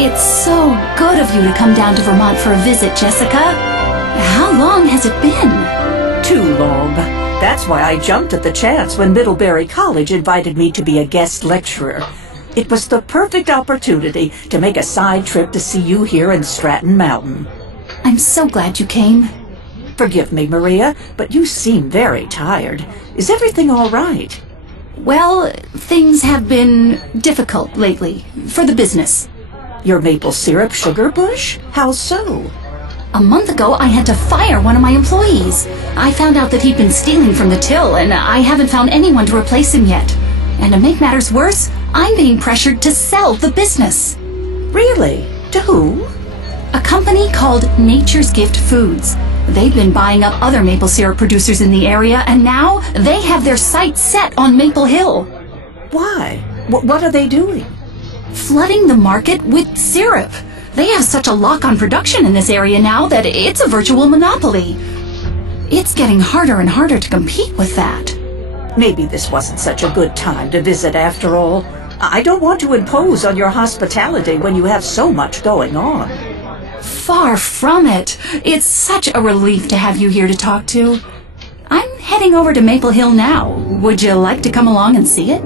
It's so good of you to come down to Vermont for a visit, Jessica. How long has it been? Too long. That's why I jumped at the chance when Middlebury College invited me to be a guest lecturer. It was the perfect opportunity to make a side trip to see you here in Stratton Mountain. I'm so glad you came. Forgive me, Maria, but you seem very tired. Is everything all right? Well, things have been difficult lately, for the business. Your maple syrup sugar bush? How so? A month ago, I had to fire one of my employees. I found out that he'd been stealing from the till, and I haven't found anyone to replace him yet. And to make matters worse, I'm being pressured to sell the business. Really? To whom? A company called Nature's Gift Foods. They've been buying up other maple syrup producers in the area, and now they have their sights set on Maple Hill. Why? What are they doing? Flooding the market with syrup. They have such a lock on production in this area now that it's a virtual monopoly. It's getting harder and harder to compete with that. Maybe this wasn't such a good time to visit after all. I don't want to impose on your hospitality when you have so much going on. Far from it. It's such a relief to have you here to talk to. I'm heading over to Maple Hill now. Would you like to come along and see it?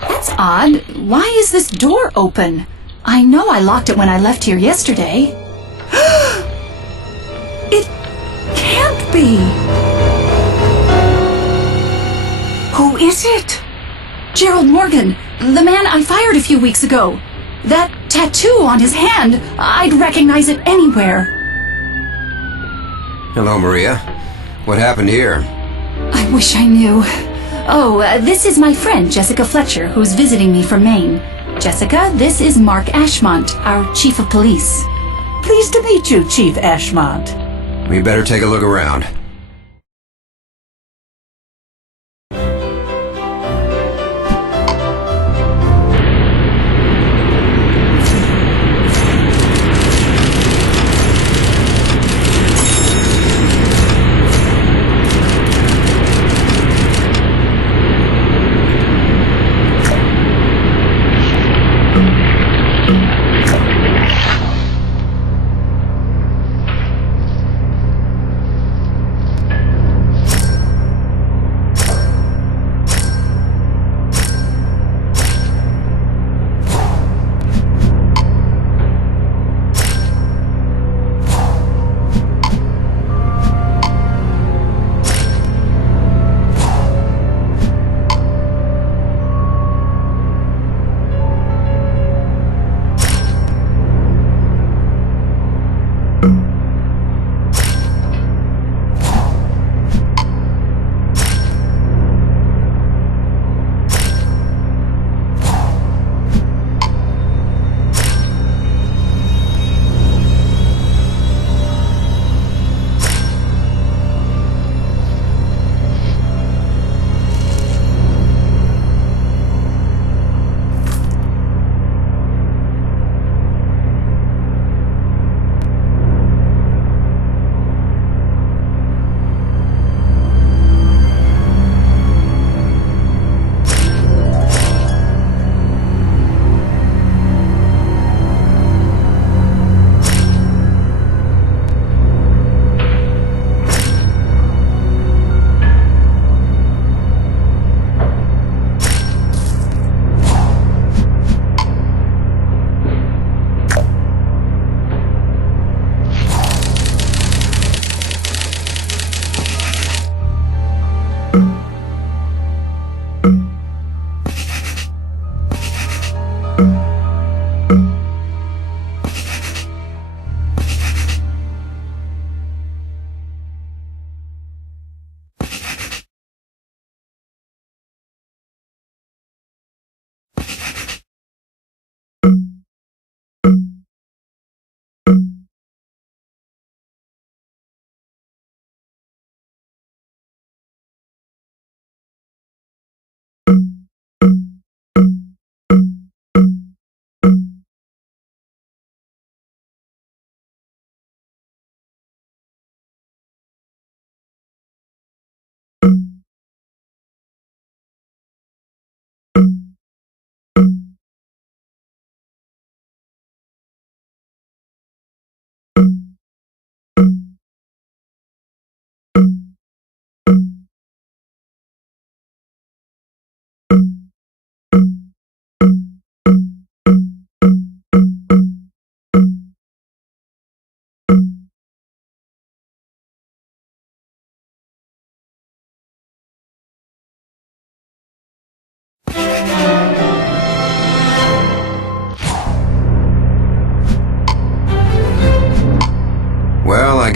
That's odd. Why is this door open? I know I locked it when I left here yesterday. It can't be. Who is it? Gerald Morgan, the man I fired a few weeks ago. That tattoo on his hand, I'd recognize it anywhere. Hello, Maria. What happened here? I wish I knew. Oh, this is my friend, Jessica Fletcher, who's visiting me from Maine. Jessica, this is Mark Ashmont, our chief of police. Pleased to meet you, Chief Ashmont. We better take a look around.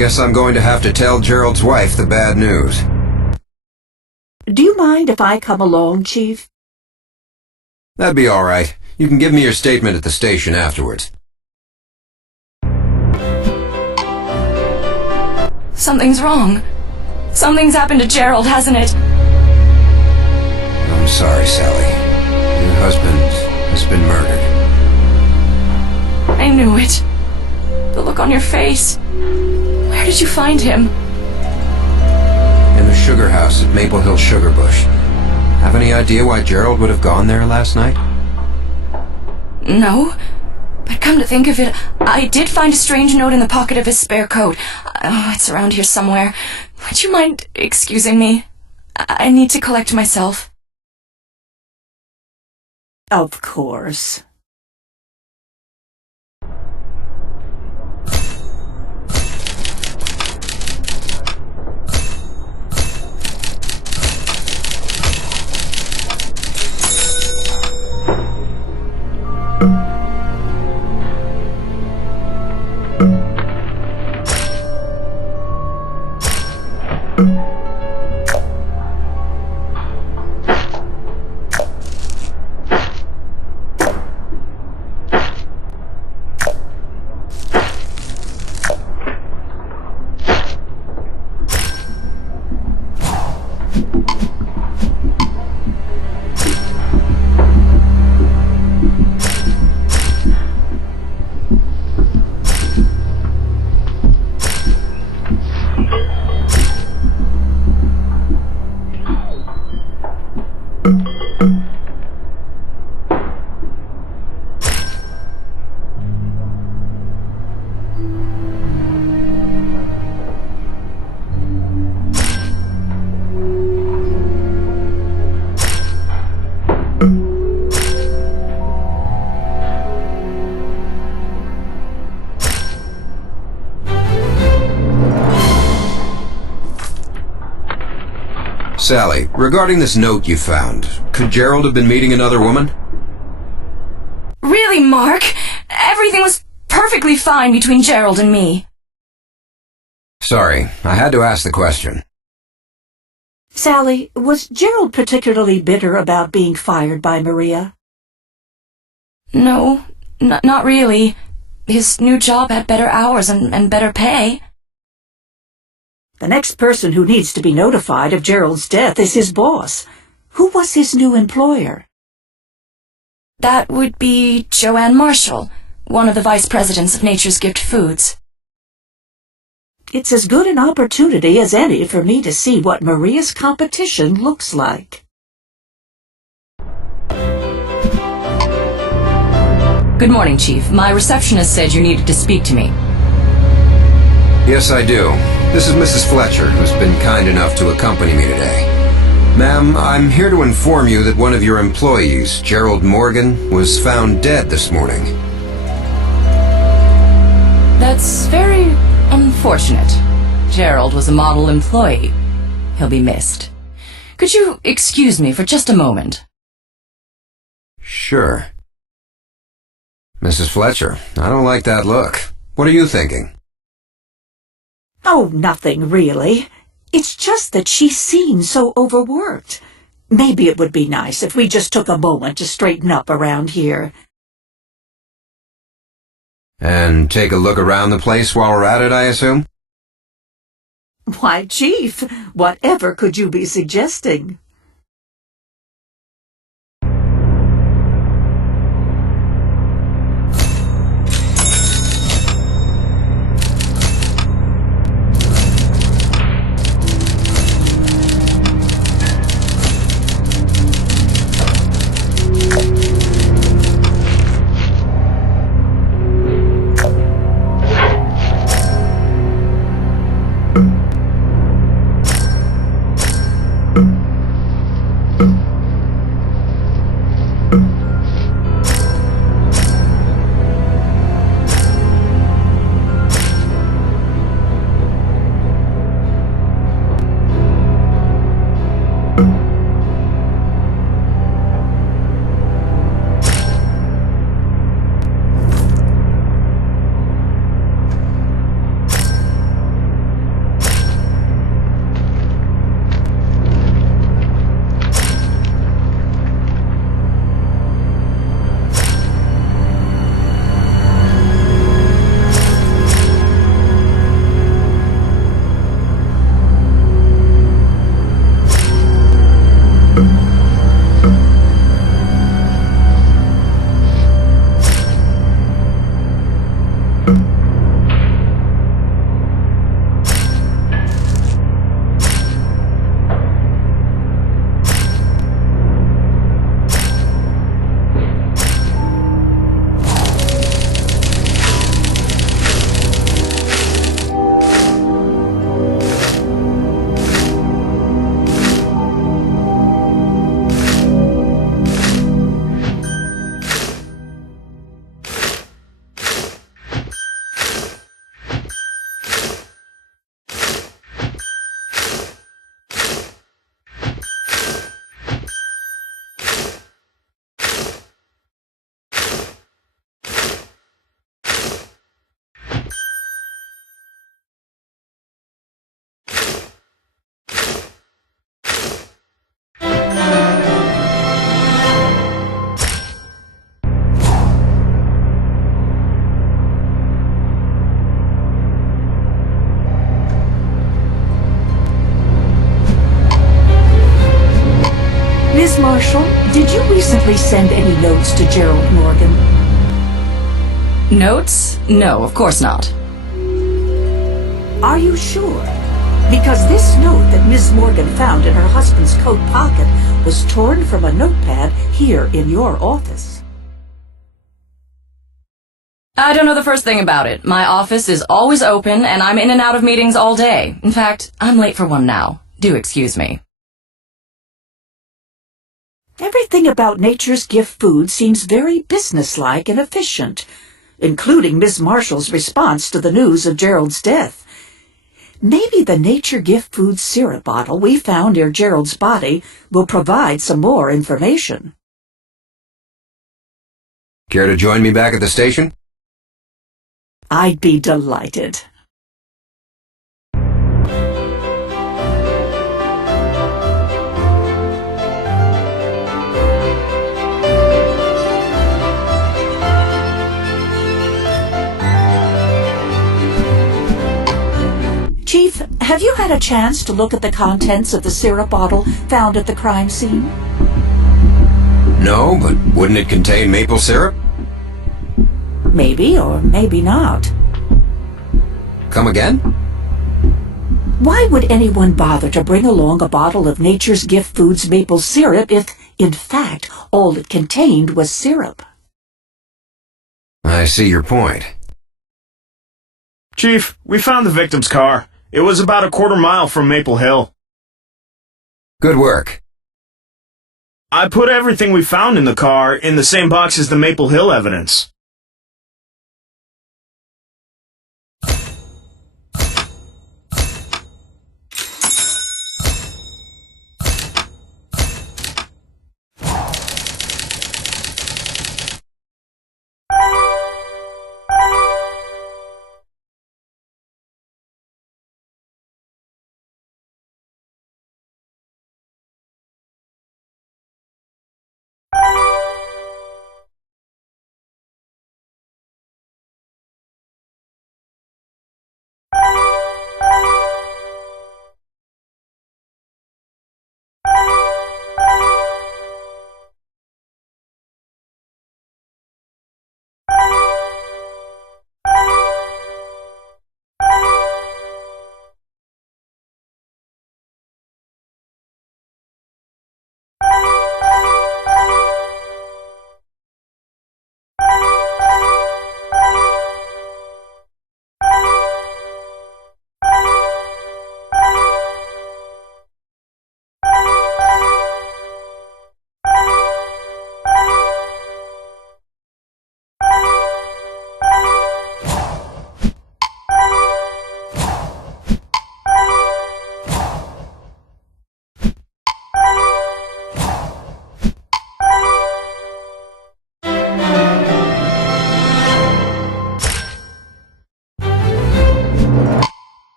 guess I'm going to have to tell Gerald's wife the bad news. Do you mind if I come along, Chief? That'd be all right. You can give me your statement at the station afterwards. Something's wrong. Something's happened to Gerald, hasn't it? I'm sorry, Sally. Your husband has been murdered. I knew it. The look on your face. Where did you find him? In the sugar house at Maple Hill Sugar Bush. Have any idea why Gerald would have gone there last night? No. But come to think of it, I did find a strange note in the pocket of his spare coat. It's around here somewhere. Would you mind excusing me? I need to collect myself. Of course. Sally, regarding this note you found, could Gerald have been meeting another woman? Really, Mark? Everything was perfectly fine between Gerald and me. Sorry, I had to ask the question. Sally, was Gerald particularly bitter about being fired by Maria? No, not really. His new job had better hours and better pay. The next person who needs to be notified of Gerald's death is his boss. Who was his new employer? That would be Joanne Marshall, one of the vice presidents of Nature's Gift Foods. It's as good an opportunity as any for me to see what Maria's competition looks like. Good morning, Chief. My receptionist said you needed to speak to me. Yes, I do. This is Mrs. Fletcher, who's been kind enough to accompany me today. Ma'am, I'm here to inform you that one of your employees, Gerald Morgan, was found dead this morning. That's very unfortunate. Gerald was a model employee. He'll be missed. Could you excuse me for just a moment? Sure. Mrs. Fletcher, I don't like that look. What are you thinking? Oh, nothing really. It's just that she seems so overworked. Maybe it would be nice if we just took a moment to straighten up around here. And take a look around the place while we're at it, I assume? Why, Chief, whatever could you be suggesting? Marshall, did you recently send any notes to Gerald Morgan? Notes? No, of course not. Are you sure? Because this note that Ms. Morgan found in her husband's coat pocket was torn from a notepad here in your office. I don't know the first thing about it. My office is always open, and I'm in and out of meetings all day. In fact, I'm late for one now. Do excuse me. Everything about Nature's Gift Food seems very businesslike and efficient, including Miss Marshall's response to the news of Gerald's death. Maybe the Nature Gift Food syrup bottle we found near Gerald's body will provide some more information. Care to join me back at the station? I'd be delighted. Chief, have you had a chance to look at the contents of the syrup bottle found at the crime scene? No, but wouldn't it contain maple syrup? Maybe or maybe not. Come again? Why would anyone bother to bring along a bottle of Nature's Gift Foods maple syrup if, in fact, all it contained was syrup? I see your point. Chief, we found the victim's car. It was about a quarter-mile from Maple Hill. Good work. I put everything we found in the car in the same box as the Maple Hill evidence.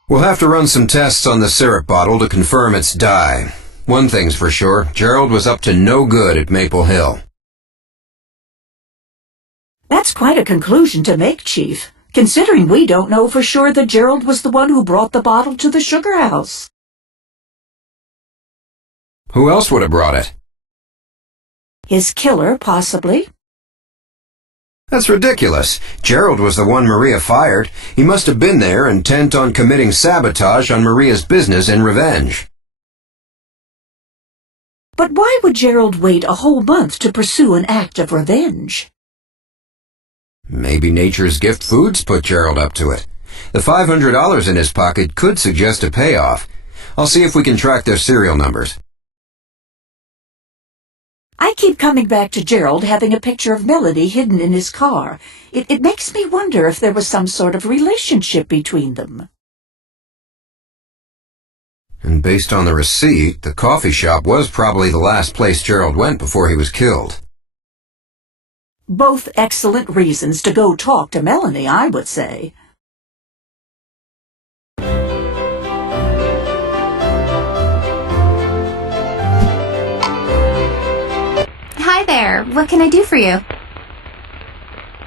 We'll have to run some tests on the syrup bottle to confirm its dye. One thing's for sure, Gerald was up to no good at Maple Hill. That's quite a conclusion to make, Chief, considering we don't know for sure that Gerald was the one who brought the bottle to the sugar house. Who else would have brought it? His killer, possibly. That's ridiculous. Gerald was the one Maria fired. He must have been there, intent on committing sabotage on Maria's business in revenge. But why would Gerald wait a whole month to pursue an act of revenge? Maybe Nature's Gift Foods put Gerald up to it. The $500 in his pocket could suggest a payoff. I'll see if we can track their serial numbers. I keep coming back to Gerald having a picture of Melody hidden in his car. It makes me wonder if there was some sort of relationship between them. And based on the receipt, the coffee shop was probably the last place Gerald went before he was killed. Both excellent reasons to go talk to Melanie, I would say. Hi there. What can I do for you?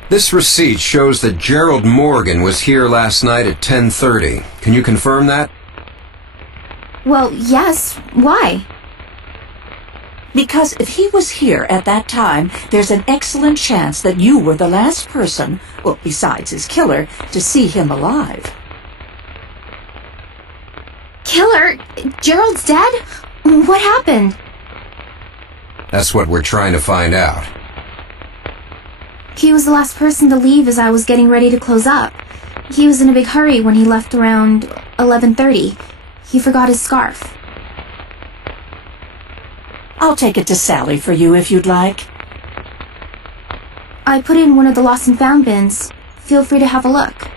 This receipt shows that Gerald Morgan was here last night at 10:30. Can you confirm that? Well, yes. Why? Because if he was here at that time, there's an excellent chance that you were the last person, well, besides his killer, to see him alive. Killer? Gerald's dead? What happened? That's what we're trying to find out. He was the last person to leave as I was getting ready to close up. He was in a big hurry when he left around 11:30. He forgot his scarf. I'll take it to Sally for you if you'd like. I put it in one of the lost and found bins. Feel free to have a look.